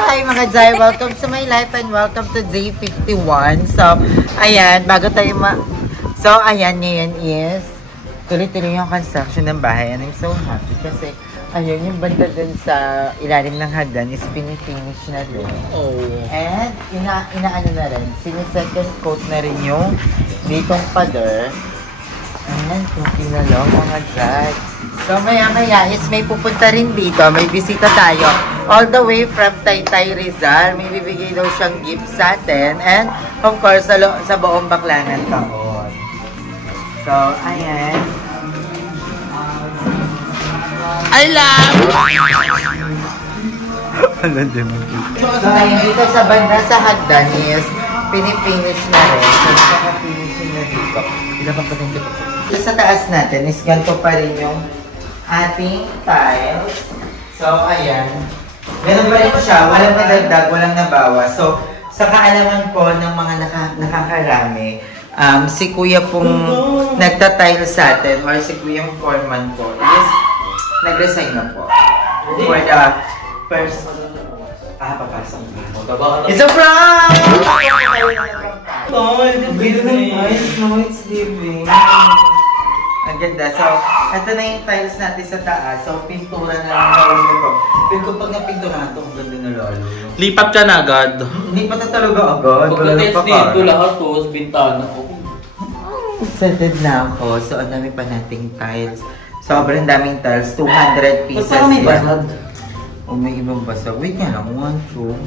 hi mga Jai! Welcome to my life and welcome to J51. So, ayan, bago tayo So, ayan, ngayon is tuloy-tuloy yung construction ng bahay and I'm so happy kasi ayun, yung banda dun sa ilalim ng hagdan is pinifinish na din. Oh. And, inaano na rin, sinisecond coat na rin yung ditong pader. Ayan, kunti na lang mga Jai. So, maya-maya is may pupunta rin dito. May bisita tayo. All the way from Taytay Rizal. May bibigay daw siyang gift sa atin. And, of course, sa buong Baklangan taon. So, ayan. I love! Ano din mo? So, ayan. Dito sa banda sa hagdan is pinifinish na rin. So, naka-finish na dito. Ilan pa rin dito? Sa taas natin is ganito pa rin yung ating tiles. So, ayan. Ganun pa rin siya. Walang nadagdag, walang nabawas. So, sa kaalaman po ng mga nakakarami, si Kuya pong nagta-tile sa atin or si Kuya yung foreman po is nag-resign na po. For the first... papasok na. It's a prank! Oh, it's nice. No, it's living. Ang ganda. So, ito na yung tiles natin sa taas. So, pintura na lang gawin ko. Pero kapag napintura na ito, ang ganda na lalo. Lipat ka na agad. Lipat na talaga agad. Pagka-test dito lahat to, sa bintana ko. Excited na ako. So, ang dami pa nating tiles. Sobrang daming tiles. 200 pieces. Ba't parang may basag? O may ibang basag. Wait nga lang. 1, 2,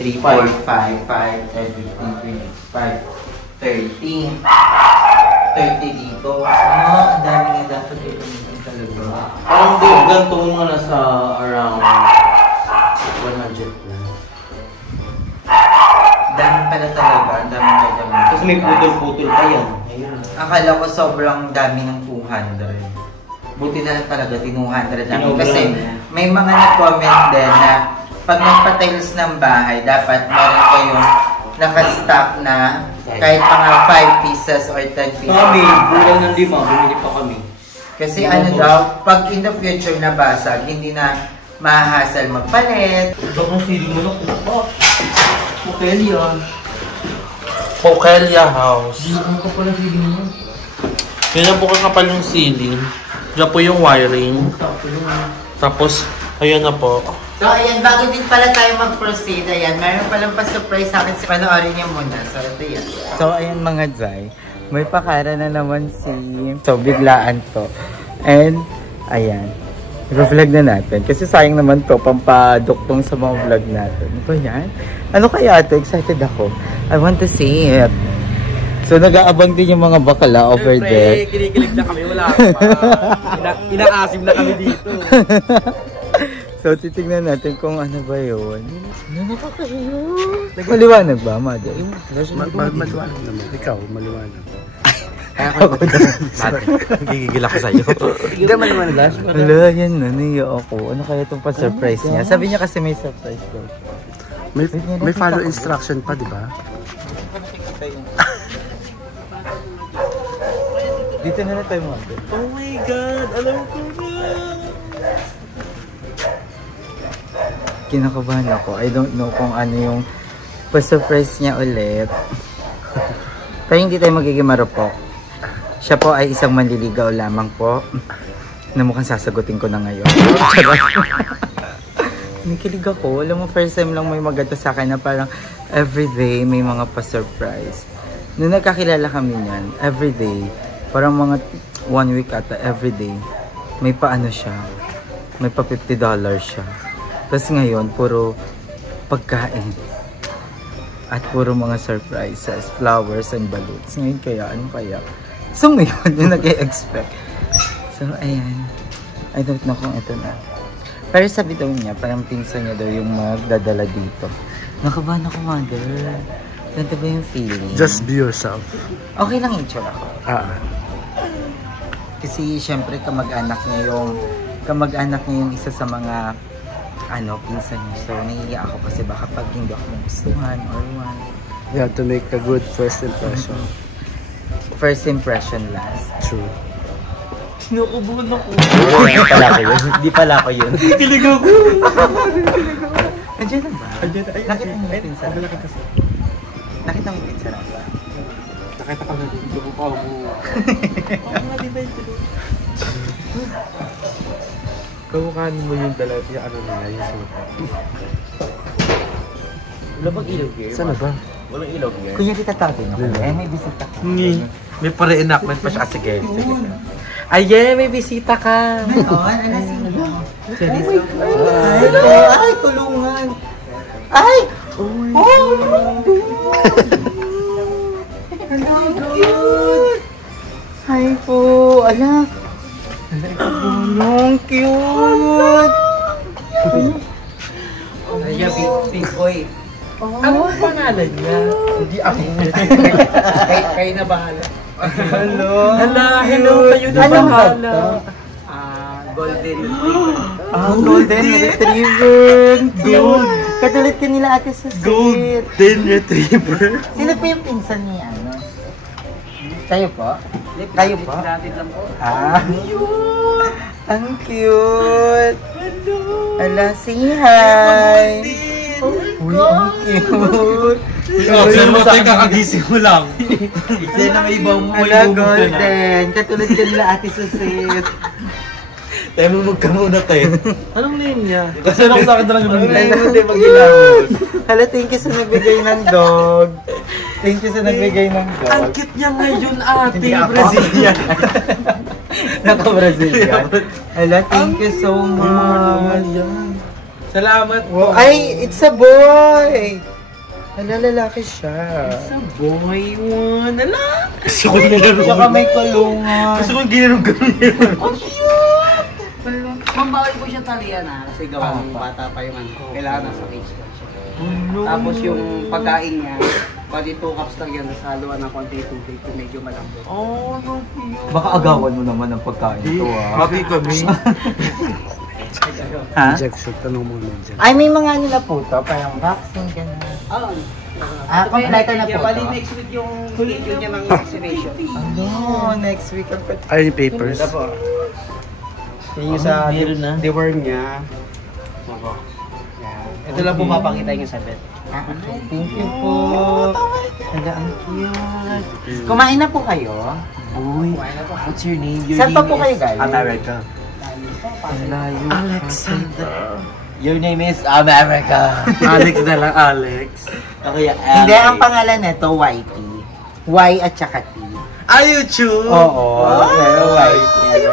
3, 4, 5, 5, 10, 15, 20, 30 dito. Ang dami nga dapat ito naman talaga. Parang ganito mga nasa around 100 na. Dami pala talaga. Ang dami gagawin. Tapos may putol-putol pa yan. Ayun. Akala ko sobrang dami ng 200. Buti na lang talaga, 200 lang. Kasi may mga nag-comment din na pag magpa-tiles ng bahay, dapat meron kayong naka-stock na kahit mga 5 pieces or 10 pieces. Sabi, bulang ng 5, bumili pa kami. Kasi ano daw, pag in the future na basag, hindi na mahasal magpalit. Ito kung feeling mo na po. Pokelia. Pokelia house. Ano ka pala feeling mo? Yan po kakapal yung ceiling. Diyan po yung wiring. Tapos, ayan na po. So, ayan, bago din pala tayo mag-proceed, ayan, meron palang pa-surprise sa akin. Panoorin niyo muna. So, ito yan. So, ayan mga Jai, may pakara na naman si... So, biglaan to. And, ayan, i-vlog na natin. Kasi sayang naman to, pampaduktong sa mga vlog natin. Ano ba yan? Ano kaya ito? Excited ako. I want to see it. So, nag-aabang din yung mga bakla over there. Kinikilig na kami, wala pa. Inaasim na kami dito. So, titignan natin kung ano ba yun. Ano ba kayo? Maliwanag ba, Mother? Maliwanag naman. Ikaw, maliwanag. Ako Gigigil ako sa'yo. Hindi maliwanag, Lash. Wala, yan na. Niya ako. Ano kaya itong pa-surprise niya? Sabi niya kasi may surprise daw. May follow instruction pa, di ba? Dito na tayo, Mother. Oh my God! Alam ko na! Kinakabahan ako. I don't know kung ano yung pa-surprise niya ulit. Pero hindi tayo magiging marupok. Siya po ay isang manliligaw lamang po. Na mukhang sasagutin ko na ngayon. Nakikilig ako. Alam mo, first time lang may maganda sa akin na parang everyday may mga pa-surprise. Noong nagkakilala kami niyan, everyday, parang mga 1 week ata, everyday, may paano siya. May pa $50 siya. Tapos ngayon, puro pagkain. At puro mga surprises, flowers and balloons. Ngayon kaya, ano kaya? So ngayon, yung nag-i-expect. So ayan. I don't know kung ito na. Pero sabi daw niya, parang pinsan niya daw yung magdadala dito. Nakabahan ako, Mother. Ganito ba yung feeling? Just be yourself. Okay lang itsura ko. Kasi syempre kamag-anak niya yung isa sa mga pinsan niya. So naiiyak ako kasi baka pag hindi ako magustuhan or what. You have to make a good first impression. First impression last. True. Kinukubuhan ako. Hindi pala ko yun. Kilig ako. Andiyan na ba? Andiyan na. Nakita mo yung pinsan? Malaki kasi. Nakita mo yung pinsan na ba? Nakita ka na din. Ito ko mo. Oo nga, di ba ito? Kamukanin mo yung dalawa. Yung ano nila, yung suka. Wala bang ilog here? Saan na ba? Walang ilog here? Kuya, kita tawagin ako. May bisita ka. May pa-reenactment pa siya. Sige. Aye, may bisita ka. Ngayon, ano sino? Ay, kulungan. Ay! Cute! Hi po! Ala! Kulong! Cute! Ay, big boy. Ano ang pangalan niya? Hindi ako. Kayo na bahala. Hello! Hello, kayo na Anong bahala. Golden Retriever. Golden Retriever! Cute! Katulad ka nila ate sa Golden Retriever. Sino po yung pinsan niya? Ano? Kayo po? Kayo po? Natin lang po. Cute! Ang cute! Ala, say hi! Uy, ang cute! Observe mo tayo kakagising mo lang. Isa na may ibang Ala, golden! Katulad ka nila ate Susit. Tayo mo magkamuna tayo. Anong name niya? Kasi ako sa akin talaga Ay, nabigay. hindi mag-ilamos. Hala, thank you sa nagbigay ng dog. Thank you sa nagbigay ng dog. Ang cute niya ngayon, ate. Hindi ako. Brazilian. Naka-Brazilian. Hala, thank you so much. Salamat po. Ay, it's a boy! Hala, lalaki siya. Sa boy one. Ala! Gusto ko ginanong. Tsaka may kulungan. Gusto ko ginanong yun. Oh, cute! Mambawal po siya talian kasi gawa ng bata pa yung ano. Kailangan nasa cage lang siya. Tapos yung pagkain niya, pwede 2 cups lang yan, nasa haluan ng konti tubig kung medyo malambot. Oh, no, cute. Baka agawan mo naman ang pagkain ito Happy kami. Ha? Jackson, tanong mo na dyan. Ay, may mga ano na po to, parang vaccine ka na. Kompleto na po Bali to. next week yung schedule niya ng vaccination. Ano, next week ang Ay, yung papers. Ito po. Yun yung sa meron na. deworm niya. Yan. Ito lang po mapakita yung sa bed. Thank you po. Hala, ang cute. Kumain na po kayo? Uy, what's your name? Your Saan pa name po kayo is galing? America. Ang layo. Alexander. Your name is America. Alex na lang, Alex. Okay, Hindi, ang pangalan nito, Whitey. Y at saka T. Are you true? Oo. Pero Whitey.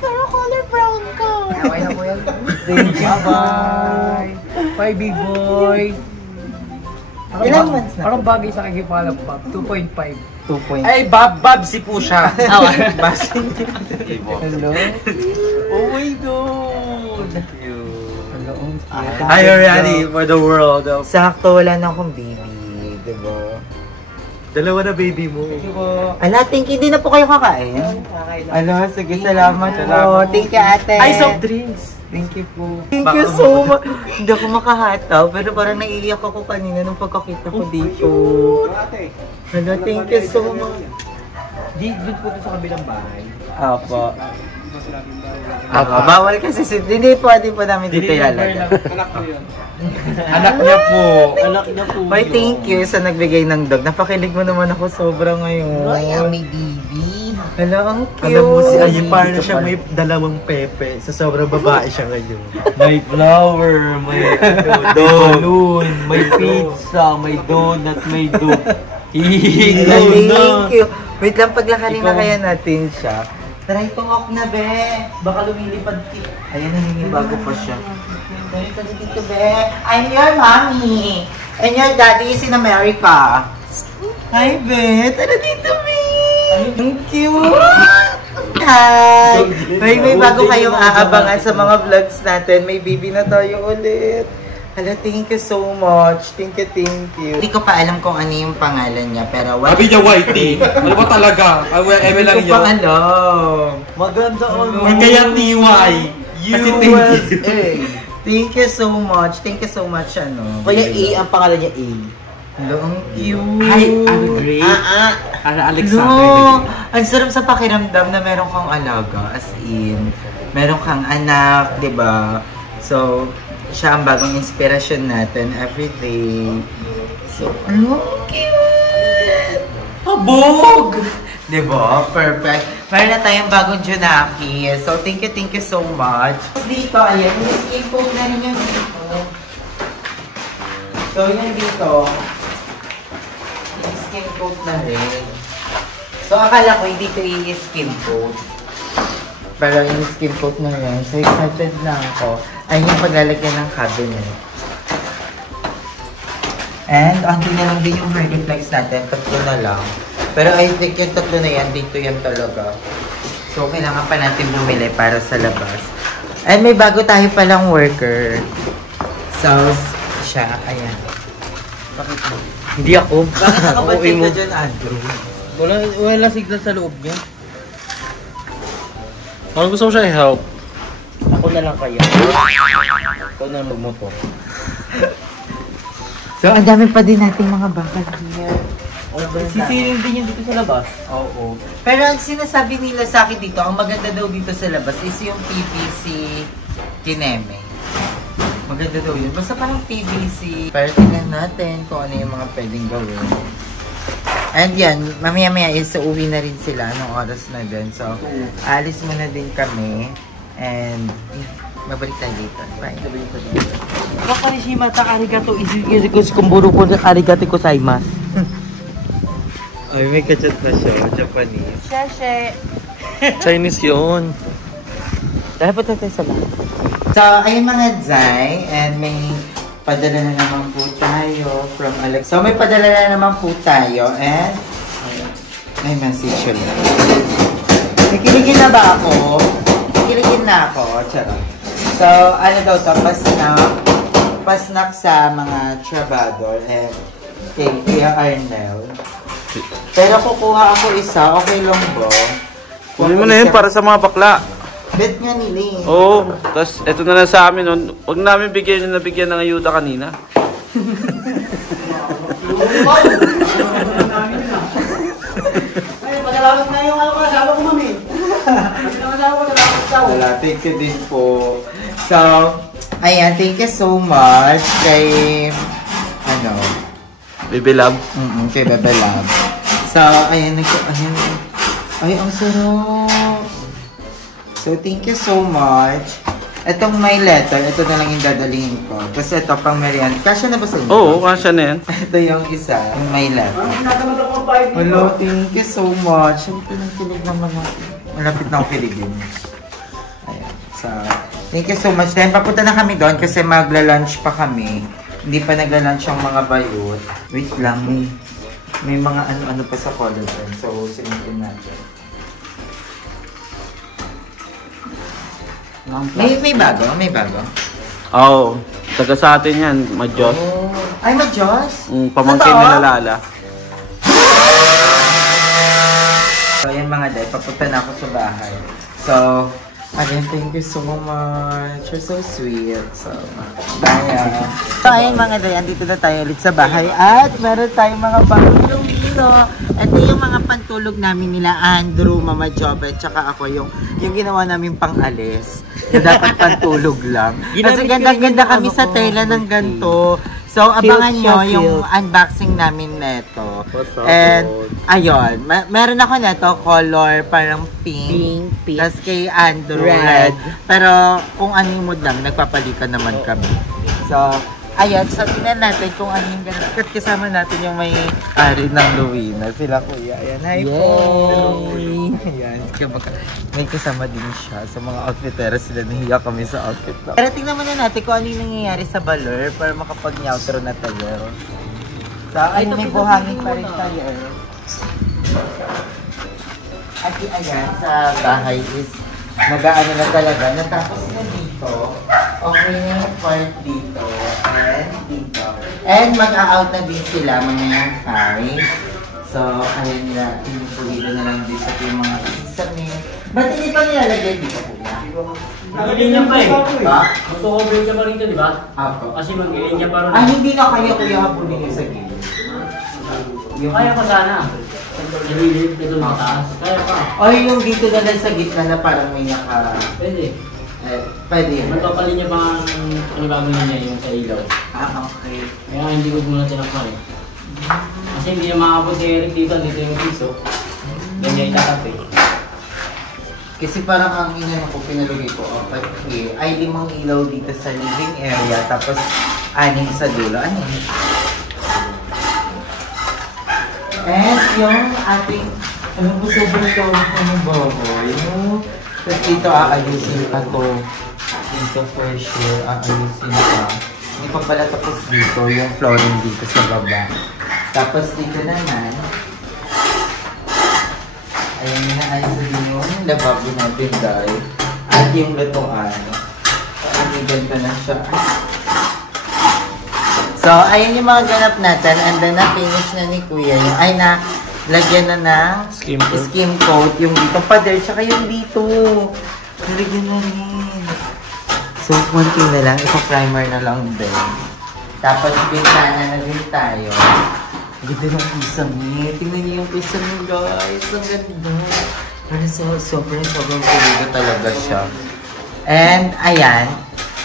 Pero color brown ka. Okay na po yan. Thank you. Bye-bye. Bye, big boy. Ilang months na? Parang bagay sa akin yung pangalan, Bob. 2.5. 2 Ay, Babsi po siya. Hello? Oh my God! Hello? Are you ready for the world of... Sakto, wala na akong baby. Diba? Dalawa na baby mo. Ala, thank you. Hindi na po kayo kakain? Ala, sige, salamat po. Thank you, ate. Ay, soft drinks. Thank you po. Thank you so much. Hindi ako makahataw, pero parang naiiyak ako kanina nung pagkakita ko dito. Ala, thank you so much. Doon po sa kabilang bahay. Apo. Apo, bawal kasi hindi pwede po namin dito ilalagay. Anak ko yun. Anak niya po. Anak niya po. Why, thank you sa nagbigay ng dog. Napakilig mo naman ako sobra ngayon. May baby. Hala, ang cute. Alam mo si Ayin, parang na siya may dalawang pepe. Sa sobrang babae siya ngayon. May flower, may balloon, may pizza, may donut, may dough. Thank you. Wait lang, paglakarin na kaya natin siya. Try to walk na, be. Baka lumilipad ki. Ayan, naninibago pa siya. Try to dito, be. I'm your mommy. And your daddy is in America. Hi, be. Tara dito, be. Ang cute. Hi. May bago kayong aabangan sa mga vlogs natin. May baby na tayo ulit. Hala, thank you so much. Thank you, thank you. Hindi ko pa alam kung ano yung pangalan niya, pero Sabi niya Whitey. Ano ba talaga? Eme lang Hindi ko pa yun. alam. Maganda Or kaya TY. Kasi thank you. USA. Thank you so much. Thank you so much, ano. Kaya A, ang pangalan niya A. Hello, ang cute. Hi, I'm great. Ano, Alexander. No, ang sarap sa pakiramdam na meron kang alaga. As in, meron kang anak, di ba? So, siya ang bagong inspirasyon natin everyday. So, ano? Cute! Pabog! Diba? Perfect. Meron na tayong bagong Junaki. So, thank you so much. Dito, ayan, i-skin coat na rin yung dito. So, yung dito, i-skin coat na rin. So, akala ko hindi ko i-skin coat. Pero i-skin coat na rin. So, excited na ako. Ayun yung paglalagyan ng cabinet. And, anti na lang din yung verdi flex natin. Tatlo na lang. Pero I think yung tatlo na yan, dito yan talaga. So, kailangan pa natin bumili para sa labas. And may bago tayo palang worker. So, siya, ayan. Bakit mo? Hindi ako. Bakit nakabatid ka dyan, Andrew? Wala signal sa loob niya. Ano gusto mo siya i-help? Ako na lang kaya. Ikaw na magmotor. So, ang dami pa din nating mga bakal here. Sisiring din yun dito sa labas. Oo. Pero ang sinasabi nila sa akin dito, ang maganda daw dito sa labas is yung PVC kineme. Maganda daw yun. Basta parang PVC. Pero tingnan natin kung ano yung mga pwedeng gawin. And yan, mamaya-maya is uwi na rin sila nung oras na din. So, alis muna din kami. And, mabalik tayo dito. Bye. Wakarishimata arigato izuki kumburo ko arigato gozaimasu. Ay, may kachat na siya. Japanese. Sheshe. Chinese yun. Dapat na tayo sa bahay. So, ayun mga Zay. And may padala na naman po tayo from Alex. So, may padala na naman po tayo. And, may message yun. Nakikiligin na ba ako? Nakikiligin na ako. Charot. So, ano daw to? Pasnak sa mga trabador. And, kay Kuya Arnel. Pero kukuha ako isa, okay lang ba? Kunin mo na yun para sa mga bakla. Bet nga nila eh. Oo. Tapos, eto na lang sa amin. Huwag namin bigyan yung nabigyan ng ayuda kanina. Ay, pagkalamat na yung asawa ko, mami. Wala, thank you din po. So, ayan, thank you so much kay, Baby love. kay Bebe Love. So, ayan, ay, ang sarap. So, thank you so much. Itong may letter, ito na lang yung dadalhin ko. Tapos ito, pang merienda. Kasya na ba sa inyo? Oo, kasya na yan. Ito yung isa, yung may letter. Hello, thank you so much. Siyempre, nagkilig naman ako. Malapit na ako kiligin. Ayan. So, thank you so much. Then, papunta na kami doon kasi magla-lunch pa kami. Hindi pa nagla-lunch ang mga bayot. Wait lang, may mga ano-ano pa sa color pen. So, sinitin natin. May bago? May bago? Oo. Taga sa atin yan, Madyos. Oh. Ay, Madyos? Pamangkin Totoo? nila Lala. So, ayan mga day, papunta na ako sa bahay. So, again, thank you so much. You're so sweet. So, bye. So, ayan mga day, andito na tayo ulit sa bahay. At meron tayong mga bagong lumino. Ito yung mga pantulog namin nila Andrew, Mama Jobet, tsaka ako yung ginawa namin pang-alis. Na dapat pantulog lang. Kasi ganda-ganda kami sa tela ng ganito. So, abangan nyo yung unboxing namin neto. And, ayun. Meron ako neto, color parang pink. Tapos kay Andrew, red. Pero, kung ano yung mood lang, nagpapalikan naman kami. So, ayun. So, tingnan natin kung ano yung ganun. At kasama natin yung may ari ng Luwina. Sila kuya. Ayan. Hi po! Ayan. May kasama din siya. Sa mga outfitera sila, nahiya kami sa outfit na. Pero tingnan muna natin kung ano yung nangyayari sa Balor para makapag-nyautro na tayo. So, ay, may buhangin pa rin tayo. At ayan, sa bahay is nag-aano na talaga. Natapos na dito. Okay na yung part dito. And dito. And mag-a-out na din sila mamayang 5. So, ayun nila. Pinupulido na lang din sa yung mga isami. Ba't hindi pa nilalagay dito po na? Mag-ilinya pa eh. Ba? Magko-cover ka pa rito, di ba? Apo. Kasi mag-ilinya pa rin. Ah, hindi na kaya kuya habulin yung sa gilid. Kaya pa sana. Nililip na doon mataas. Kaya pa. O yung dito na lang sa gitna na parang may naka... Pwede. Pwede yun. Magpapalit niya pa ang gagawin niya yung sa ilaw. Okay. Kaya hindi ko muna tinakpan eh. Kasi hindi niya makakapot si Eric dito yung piso. Ganyan itatapi. Kasi parang ang inano ko, pinalagay ko, okay, ay 5 ilaw dito sa living area, tapos 6 sa dulo. Ano yun? And yung ating, alam mo, sobrang tawag ko ng baboy, no? Tapos dito aayusin pa to. Dito for sure, aayusin pa. Hindi pa pala tapos dito, yung flooring dito sa baba. Tapos dito naman, ayan na ayos din yung lababo natin guys. At yung lutuan. Ay, ganito na siya. So, ayan yung mga ganap natin. And then, na-finish na ni Kuya. Yung, ay, na, lagyan na ng skim coat. Yung dito pader, tsaka yung dito. Nalagyan na rin. So, konti na lang. Ipa-primer na lang din. Tapos, bintana na din tayo. Ganda ng pisang niya. Tingnan niyo yung pisang niya, guys. Ang ganda. Parang sobrang pulido talaga siya. And, ayan.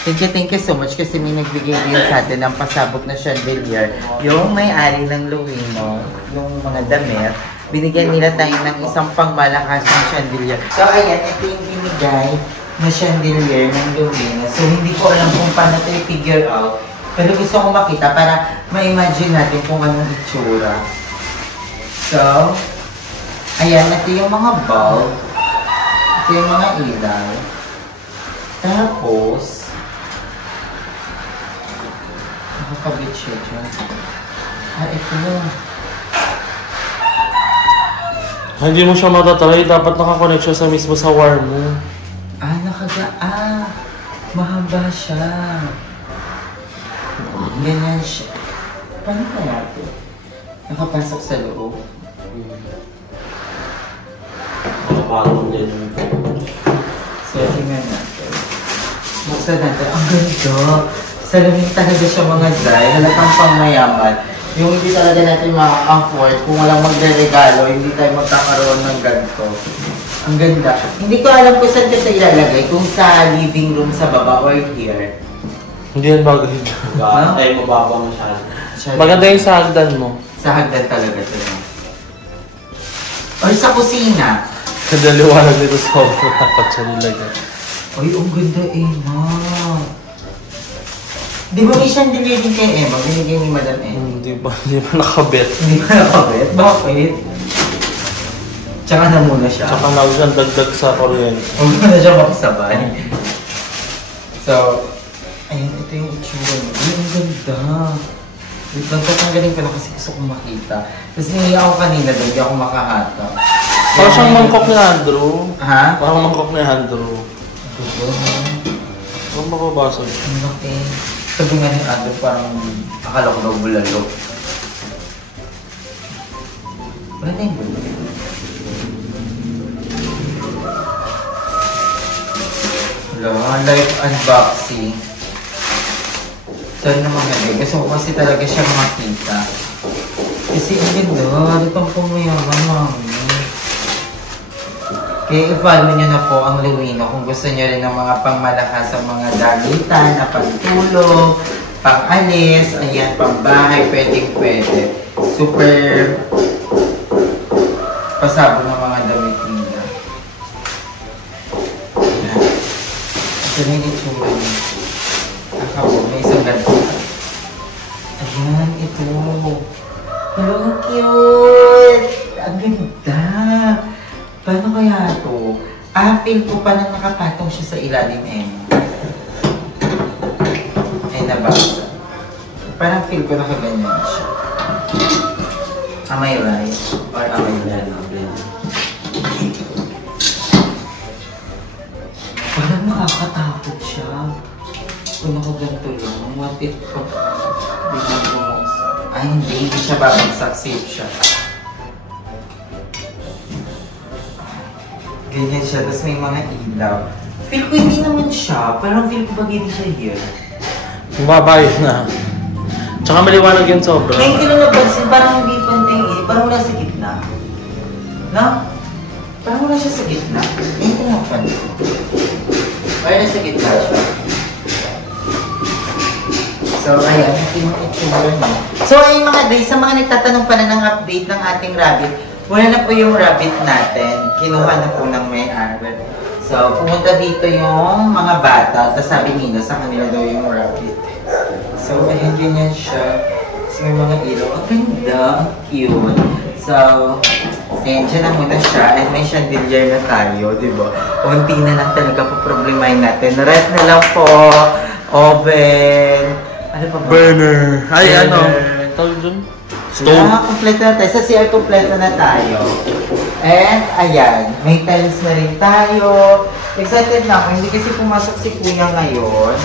Thank you so much kasi may nagbigay din sa atin ng pasabog na chandelier. Yung may-ari ng Luino, yung mga damit, binigyan nila tayo ng isang pangmalakas ng chandelier. So, ayan. Ito yung binigay na chandelier ng Luino. So, hindi ko alam kung paano ito i-figure out. Pero gusto ko makita para ma-imagine natin kung anong itsura. So, ayan, ito yung mga bulb. Ito yung mga ilaw. Tapos, nakakabit siya dyan. Ito yun. Hindi mo siya matatry. Dapat nakakonect siya sa mismo sa wire mo. Mahaba siya. Ganyan siya. Paano kaya ito? Nakapasok sa loob. Nakapagod din. So, tingnan natin. Buksan natin. Ang ganda! Salamin talaga siya mga dry. Halatang pangmayaman. Yung hindi talaga natin ma-afford kung walang magre-regalo, hindi tayo magkakaroon ng ganito. Ang ganda. Hindi ko alam kung saan kasi ilalagay. Kung sa living room sa baba or here. Hindi yan bagay. Ay, mababa masyado. Maganda yung sa hagdan mo. Sa hagdan talaga ito. Or sa kusina. Kadaliwanag nito sa sobrang dapat siya nilagay. Ay, ang ganda, Emma. Di ba may chandelier din kay Emma? Binigay ni Madam Emma. Hindi pa nakabit. Hindi pa nakabit? Bakit? Tsaka na muna siya. Tsaka na siyang dagdag sa kuryente. Huwag mo na siya makasabay. So, ayun, ito yung itsura mo. Ay, ang ganda. Wait lang, tatanggalin ko na kasi gusto kong makita. Tapos niliya ako kanina doon, hindi ako makahata. Parang siyang mangkok ni Andrew. Ha? Parang mangkok ni Andrew. Ito. Parang mababasag. Ang laki. Sabi nga ni Andrew, parang akala ko daw bulalo. Wala na yung bulalo. Live unboxing. Saan naman galing? Gusto ko kasi talaga siya makita. Kasi ang ganda. Ito ang pumayaman, mami. Kaya i-follow nyo na po ang Luino kung gusto nyo rin ng mga pangmalakas sa mga dagitan, na pagtulog, pang-alis, ayan, pang-bahay, pwede. Super pasabog ng mga damit nila. Ito na yung itsura niya. Ako, may isang ganito. Ayan, ito. Hello, ang cute! Ang ganda! Paano kaya ito? Feel ko pa nang nakapatong siya sa ilalim ay nabasa. Parang feel ko nakaganyan siya. Am I right? Or am I wrong? Parang nakakatakot siya. Kung nakaganto lang, what if pag biglang bumagsak? Ay hindi siya babagsak, safe siya. Ganyan siya, tapos may mga ilaw. Feel ko hindi naman siya, parang feel ko bagay di siya here. Mababayos na. Tsaka maliwanag yan sobra. Ngayon ko lang napansin, parang hindi panting eh. Parang wala sa gitna. No? Parang wala siya sa gitna. Ngayon ko lang napansin. Or nasa gitna siya. So, ayan. Yung itsura niya. So, ayun mga guys, sa mga nagtatanong pala ng update ng ating rabbit, wala na po yung rabbit natin. Kinuha na po ng may-ari. So, pumunta dito yung mga bata. Tapos sabi nila, sa kanila daw yung rabbit. So, ayan, ganyan siya. So, may mga ilaw. Ang ganda. Ang cute. So, ayan, dyan na muna siya. And may chandelier na tayo, di ba? Unti na lang talaga po problemahin natin. Rest na lang po. Oven. Ano pa ba? Burner. Ay, ano? Tawag dun? Stove. Kompleto na tayo. Sa CR, kompleto na tayo. And, ayan. May tiles na rin tayo. Excited na ako. Hindi kasi pumasok si Kuya ngayon.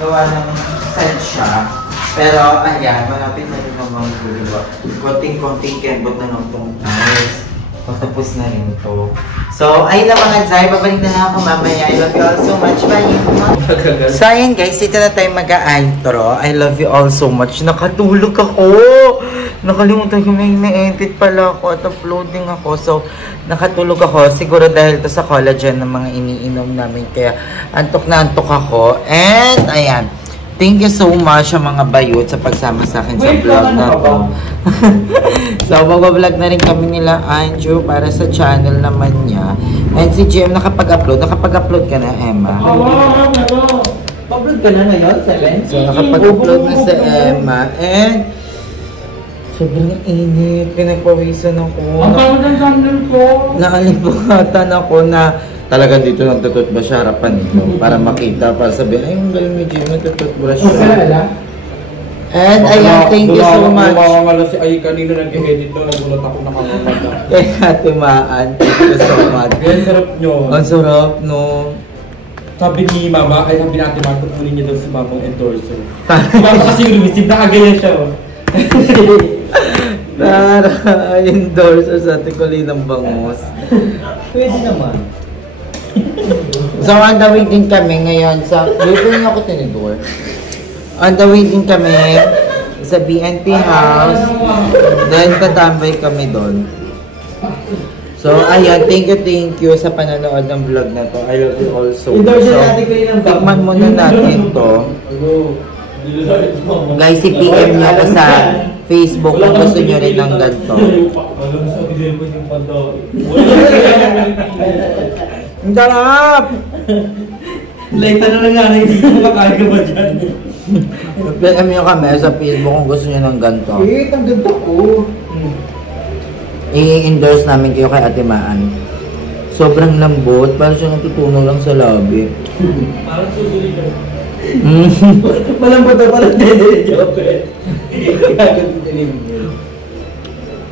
Gawa ng sad siya. Pero, ayan. Malapit na rin naman diba? Konting-konting kembot na ng itong tiles. Patapos na rin ito. So, ayun na mga Zay. Babalik na lang ako mamaya. I love you all so much. Bye! So, ayun guys. Dito na tayo mag-a-intro. I love you all so much. Nakatulog ako! Nakalimutan ko may edit pala ako at uploading ako. So, nakatulog ako. Siguro dahil to sa collagen ng mga iniinom namin. Kaya, antok na antok ako. And, ayan. Thank you so much sa mga bayot sa pagsama sa akin sa vlog na to. So, mag-vlog na rin kami nila Andrew para sa channel naman niya. And si GM nakapag-upload. Nakapag-upload ka na, Emma? Upload ka na ngayon, 7? So, nakapag-upload na si Emma. And, sobrang init. Pinagpawisan ako. Ang pangit ang channel ko. Naalipungatan ako na talagang dito nagtututbrush sa harapan nito para makita, para sabihin, ay, ang galing ni Jim, nagtututbrush siya. And ayan, thank you so much. Lumawangala si Ay kanina nag-edit na, nagulat ako nakamamada. Kay Ate Maan, thank you so much. Ang sarap nyo. Ang sarap, no? Sabi ni Mama, ay sabi natin Marco, kunin niyo daw si Mamang endorser. Mama kasi yung lumisip, nakagaya siya. Tara, endorser sa Ate Colinang Bangos. Pwede naman. So, on the way din kami ngayon sa... Dito na ako tinidor. On the way din kami sa BNP house. Then, tatambay kami doon. So, ayan. Thank you sa panonood ng vlog na to. I love you all so much. So, tikman muna natin to. Guys, i-PM nyo ako sa Facebook kung gusto nyo rin ng ganito. Ang sarap! Later na lang nga dito, makain ka ba dyan? PM nyo kami sa Facebook kung gusto nyo ng ganito. Wait, ang ganda ko. I-endorse namin kayo kay Ate Maan. Sobrang lambot, parang siya natutunaw lang sa labi. Parang susulit ka. Malambot na parang joke eh.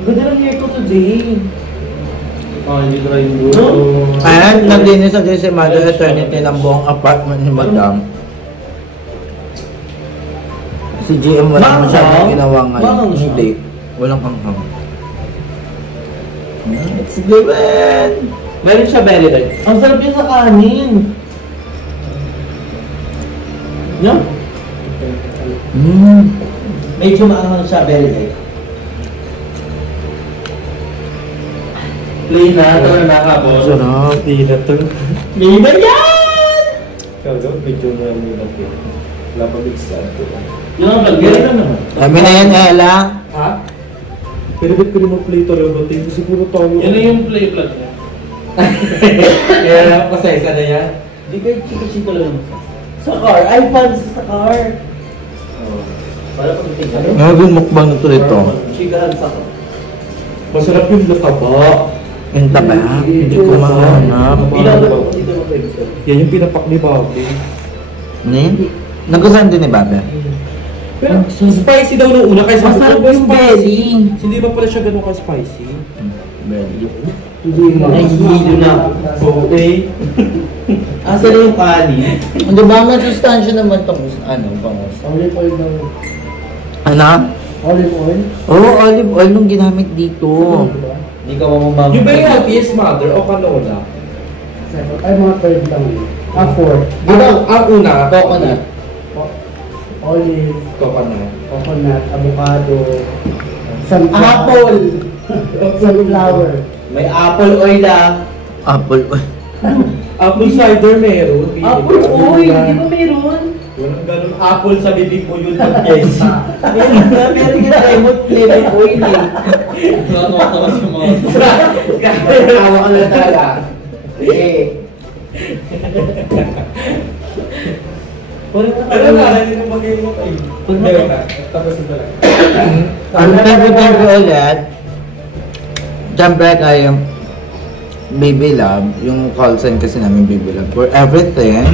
Ganda lang hair ko today. Hindi try mo. And naglinis natin si Mother Eternity ng buong apartment ni Madam. Si GM wala masyadong ginawa ngayon. Hindi. Walang anghang. It's given! Meron siya belly red. Ang sarap yun sa kanin. No? Medyo maanghang siya belly red. Play na, ito na nakabot. Sarap. Hindi na to. May ba yan? Kagaw, medyo na nila ko. Wala pa mixan ko. Yung ang bagay na naman. Kami na yan, Ella. Ha? Pero ba't ko rin mag-play to rin? Tingin ko siguro tayo. Yan na yung play vlog niya. Kaya pasaysa na yan. Di kayo chika-chika lang. Sa car. Ay, fans sa car. Para pag-tingnan. Naging mukbang na ito ito. Chikahan sa car. Masarap yung nataba. Yung taba, hindi ko mahanap. Yan yung pinapak ni Bobby. Ano yun? Nagustuhan din ni Baba. Pero spicy daw nung una kaysa Masarap yung belly. Hindi ba pala siya ganun ka-spicy? Hindi mo. Ay, hilo na. Okay. Asa na yung kanin? Ano ba? May sustansya naman itong bangos. Olive oil daw. Ano? Olive oil? Oo, olive oil nung ginamit dito. Hindi ka mamamang. Yung ba yung healthiest mother o canola? Ay, mga third lang. 4. Ang una, Coconut. Olive. Coconut. Avocado. Apple. Sunflower. May apple oil lang. Apple oil. Apple cider meron. Apple, uy, di ba meron? Walang ganun. Apple sa bibig mo yun pag yes. Meron yung lemon oil eh. Nakakatawas yung mga... Tawa ka lang talaga. Eh. Ano na, hindi mo mag-game mo kayo. Meron ka. Tapos ito lang. Thank you ulit. Siyempre kayo, Baby Love, yung call sign kasi namin Baby Love, for everything.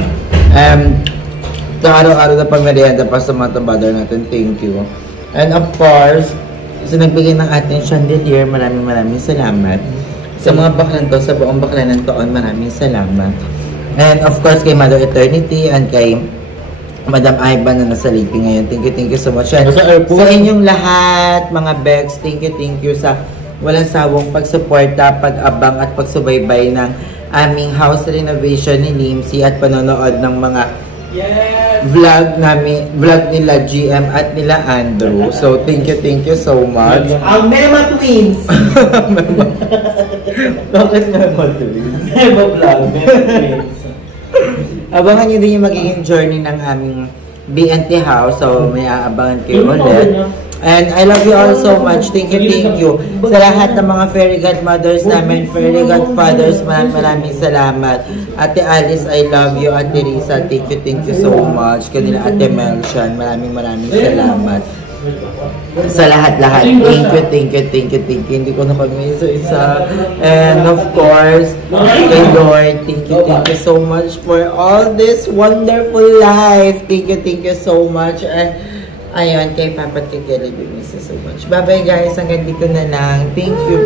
Sa araw-araw na pamerienda pa sa mga tabadar natin, thank you. And of course, sa nagbigay ng ating chandelier, maraming salamat. Sa mga baklan to, sa buong baklan ng taon, maraming salamat. And of course, kay Mother Eternity and kay Madam Ivan na nasa Lipi ngayon. Thank you so much. And sa inyong lahat, mga Bex, thank you sa walang sawang pagsuporta, pag-abang at pagsubaybay ng aming house renovation ni Limsy at panonood ng mga vlog nila GM at nila Andrew. So thank you so much. Ang Mema Twins! Bakit Mema Twins? Mema Vlog, Mema Twins. Abangan nyo din yung magiging journey ng aming BNT house. So may aabangan kayo ulit. And I love you all so much. Thank you. Sa lahat ng mga fairy godmothers namin, fairy godfathers, maraming salamat. Ate Alice, I love you. Ate Risa, thank you so much. Kanila Ate Melcian, maraming salamat. Sa lahat-lahat, thank you. Hindi ko na kami isa-isa. And of course, kay Lord, thank you so much for all this wonderful life. Thank you so much. And ayun, kay Papa at kay Kelly, we miss you so much. Bye-bye guys, hanggang dito na lang. Thank you.